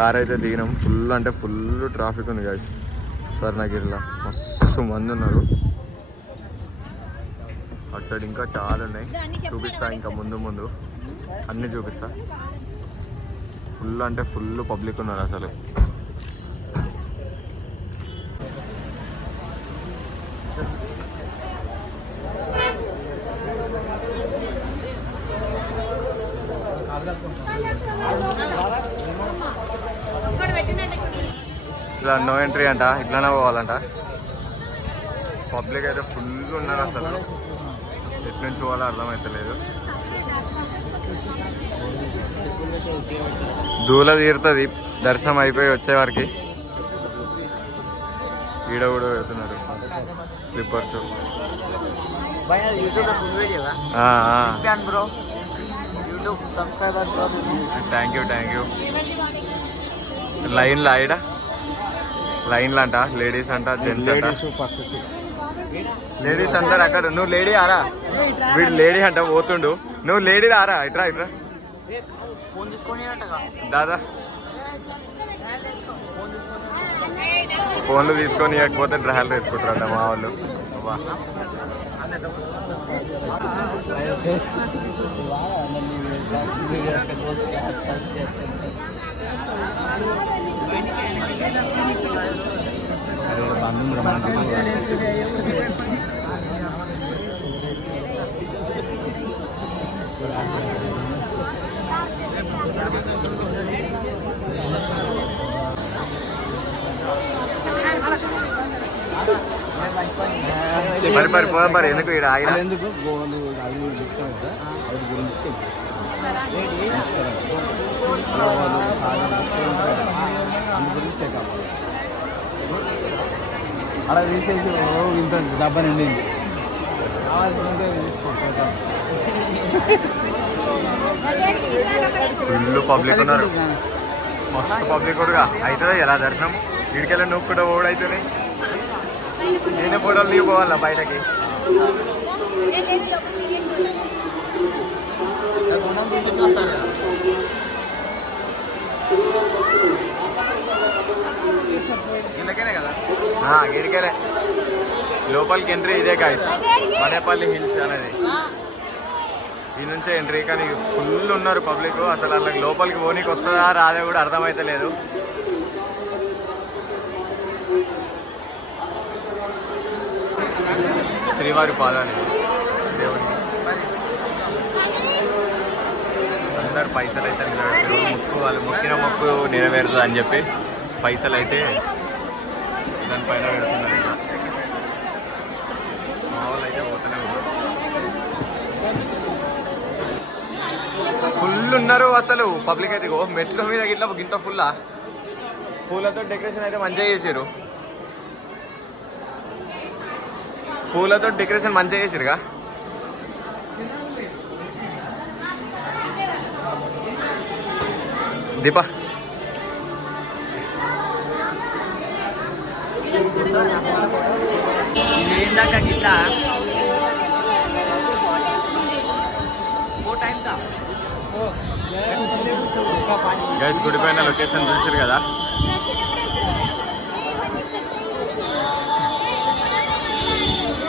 Car అయితే దిగినాం. Full అంటే full traffic ఉంది గాయస్ స్వర్ణగిరిలో. మస్తు మంది ఉన్నారు. అటు సైడ్ ఇంకా చాలా ఉన్నాయి, చూపిస్తా ఇంకా ముందు ముందు అన్నీ చూపిస్తా. ఫుల్ అంటే ఫుల్ పబ్లిక్ ఉన్నారు అసలు. ఇట్లా నో ఎంట్రీ అంట, ఇట్లానే పోవాలంట. పబ్లిక్ అయితే ఫుల్ ఉన్నారు అసలు. ఎటు నుంచి పోవాలో అర్థమవుతలేదు. దూల తీరుతుంది దర్శనం అయిపోయి వచ్చేవారికి. ఈడ కూడా పెడుతున్నారు స్లిప్పర్స్. Thank you. లైన్లో ఈడ లైన్లు అంట, లేడీస్ అంట, జెంట్స్ అంట. లేడీస్ అందరు అక్కడ. నువ్వు లేడీ ఆరా, వీడు లేడీ అంట పోతుండు. నువ్వు లేడీ రారా, ఇట్రా దాదా. ఫోన్లు తీసుకొని ఇవ్వకపోతే డ్రాయలు వేసుకుంటారంట మా వాళ్ళు. మరి పోదాం మరి. ఎందుకు ఇక్కడ ఆగిన ఎందుకు అలా తీసేసి ఇంత డబ్బా నిండింది. ఫుల్ పబ్లిక్ ఉన్నారు, మస్తు పబ్లిక్ కూడా అవుతుంది ఎలా దర్శనం. వీడికెళ్ళి నువ్వు కూడా ఓడైతుంది. నేనే ఫోటోలు దిగిపోవాలా బయటకి. గిరికెళ్ళే లోపలికి ఎంట్రీ ఇదే గాయస్, మనేపల్లి హిల్స్ అనేది. ఈ నుంచే ఎంట్రీ. కానీ ఫుల్ ఉన్నారు పబ్లిక్. అసలు అలా లోపలికి పోనీకి వస్తుందా రాదే కూడా అర్థమైతలేదు. శ్రీవారి పాదాలు దేవుడికి. అందరు పైసలు అయితే నిలబెట్టారు. మొక్కు వాళ్ళు మొక్కిన మొక్కు నెరవేరుతుంది అని చెప్పి పైసలు అయితే దానిపైన పెడుతున్నారు. ఇంకా మా వాళ్ళు అయితే పోతూనే ఉన్నారు. ఫుల్ ఉన్నారు అసలు పబ్లిక్ అయితే. మెట్ల మీద గిట్లా ఇంత ఫుల్లా. పూలతో డెకరేషన్ అయితే మంచిగా చేసారు. పూలతో డెకరేషన్ మంచిగా చేసిరుగా. దీపా గైస్ గుడి పైన లొకేషన్ చూసారు కదా.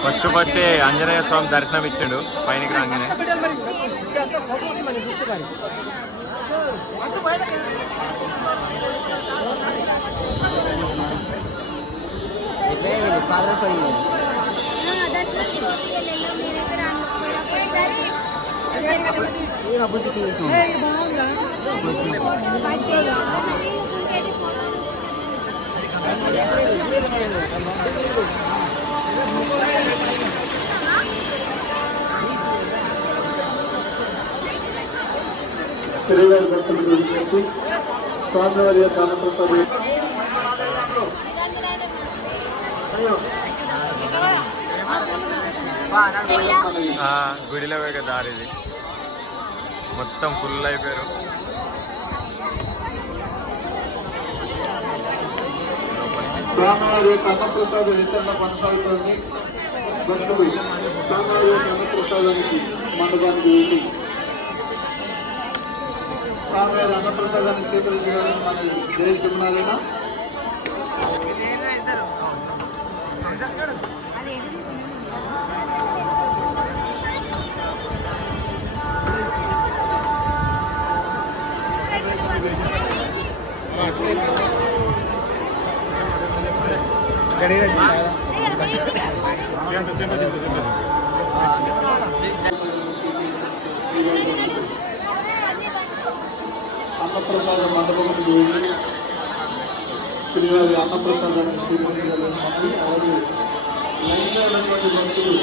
ఫస్ట్ ఆంజనేయ స్వామి దర్శనం ఇచ్చాడు పైనకి రాగానే. శ్రీవారి భక్తులు గురించి స్వామివారి యొక్క అన్నప్రసాదం గుడిలో పోయే దారి ఇది. మొత్తం ఫుల్ అయిపోయారు. స్వామివారి యొక్క అన్నప్రసాద వితరణ కొనసాగుతోంది. భక్తులు స్వామివారి యొక్క అన్నప్రసాదానికి మండపానికి వెళ్ళి స్వామివారి అన్నప్రసాదాన్ని స్వీకరించడానికి మన జయ సింహనారాయణ. అన్నప్రసాద మండపంకి వెళ్ళి శ్రీవారి అన్నప్రసాదాన్ని స్వీకరించగలుగుతామని, అలాగే లైన్లో ఉన్నటువంటి భక్తులు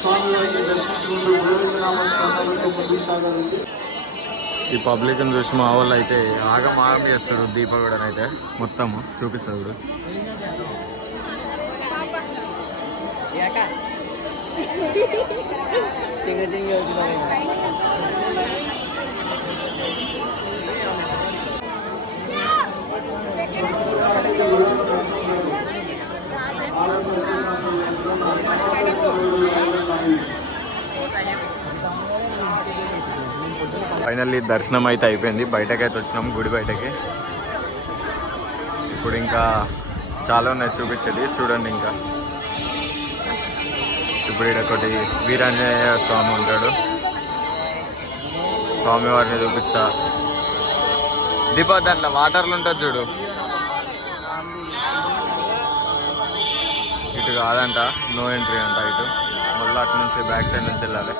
స్వామివారిని దర్శించుకుంటూ గోవిందనామ స్మరణలతో ముందుకు సాగాలండి. ఈ పబ్లిక్ని చూసి మా వాళ్ళు అయితే ఆగం చేస్తారు. దీపగడని అయితే మొత్తం చూపిస్తాడు. ఫైనల్లీ దర్శనం అయితే అయిపోయింది. బయటకైతే వచ్చినాం, గుడి బయటకి. ఇప్పుడు ఇంకా చాలా ఉన్నాయి చూపించేది, చూడండి. ఇంకా ఇప్పుడు ఇక్కడ ఒకటి వీరాంజనేయ స్వామి ఉంటాడు, స్వామివారిని చూపిస్తా. దీపా దాంట్లో వాటర్లు ఉంటుంది చూడు, ఇటు కాదంట, నో ఎంట్రీ అంట. ఇటు మళ్ళీ అటు నుంచి బ్యాక్ సైడ్ నుంచి వెళ్ళాలి.